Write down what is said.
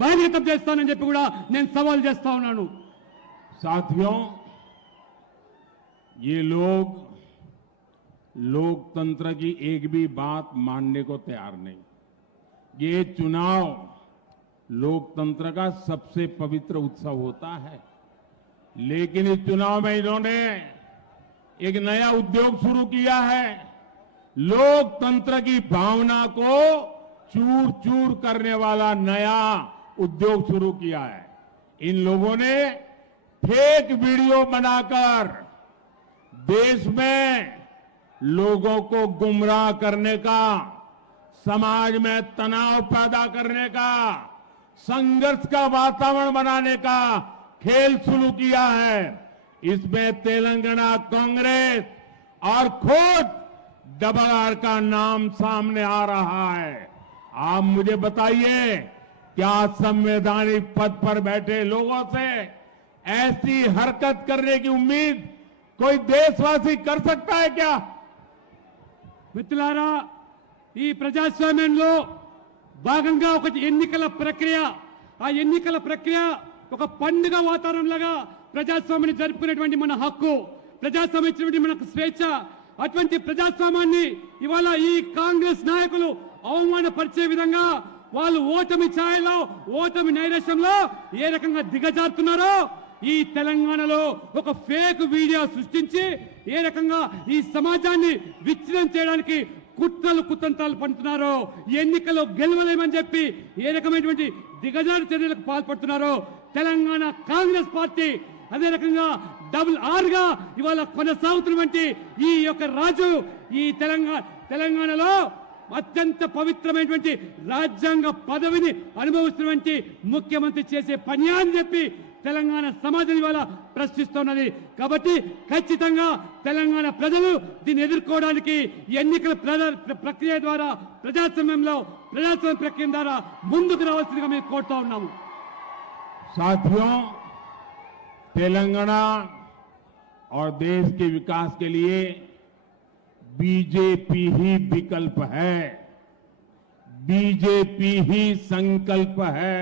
బహిర్గతం చేస్తానని చెప్పి కూడా నేను సవాల్ చేస్తా ఉన్నాను. साथियों, ये लोग लोकतंत्र की एक भी बात मानने को तैयार नहीं। ये चुनाव लोकतंत्र का सबसे पवित्र उत्सव होता है, लेकिन इस चुनाव में इन्होंने एक नया उद्योग शुरू किया है। लोकतंत्र की भावना को चूर चूर करने वाला नया उद्योग शुरू किया है। इन लोगों ने फेक वीडियो बनाकर देश में लोगों को गुमराह करने का, समाज में तनाव पैदा करने का, संघर्ष का वातावरण बनाने का खेल शुरू किया है। इसमें तेलंगाना कांग्रेस और खुद डबल आर का नाम सामने आ रहा है। आप मुझे बताइए, क्या संवैधानिक पद पर बैठे लोगों से ऐसी हरकत करने की उम्मीद कोई देशवासी कर सकता है क्या? మిత్రులారా, ఈ ప్రజాస్వామ్యంలో భాగంగా ఒక ఎన్నికల ప్రక్రియ, ఆ ఎన్నికల ప్రక్రియ ఒక పండుగ వాతావరణంలాగా ప్రజాస్వామ్యాన్ని జరుపుకునేటువంటి మన హక్కు, ప్రజాస్వామ్యం ఇచ్చినటువంటి మనకు స్వేచ్ఛ. అటువంటి ప్రజాస్వామ్యాన్ని ఇవాళ ఈ కాంగ్రెస్ నాయకులు అవమానపరిచే విధంగా వాళ్ళు ఓటమి ఛాయలో, ఓటమి నైరాశ్యంలో ఏ రకంగా దిగజారుతున్నారో, ఈ తెలంగాణలో ఒక ఫేక్ వీడియో సృష్టించి ఏ రకంగా ఈ సమాజాన్ని విచ్ఛిన్నం చేయడానికి కుట్రలు కుతంత్రాలు పండుతున్నారో, ఎన్నికల్లో గెలవలేమని చెప్పి ఏ రకమైనటువంటి దిగజారు చర్యలకు పాల్పడుతున్నారో తెలంగాణ కాంగ్రెస్ పార్టీ అదే రకంగా డబుల్ ఆర్ గా ఇవాళ కొనసాగుతున్నటువంటి ఈ యొక్క రాజు ఈ తెలంగాణలో అత్యంత పవిత్రమైనటువంటి రాజ్యాంగ పదవిని అనుభవిస్తున్నటువంటి ముఖ్యమంత్రి చేసే పని అని చెప్పి తెలంగాణ సమాజం ఇవాళ ప్రశ్నిస్తున్నది. కాబట్టి ఖచ్చితంగా తెలంగాణ ప్రజలు దీన్ని ఎదుర్కోవడానికి ఎన్నికల ప్రక్రియ ద్వారా ప్రజాస్వామ్య ప్రక్రియ ద్వారా ముందుకు రావాల్సిందిగా మేము కోరుతా ఉన్నాము. साथियों, तेलंगाना और देश के विकास के लिए बीजेपी ही विकल्प है, बीजेपी ही संकल्प है।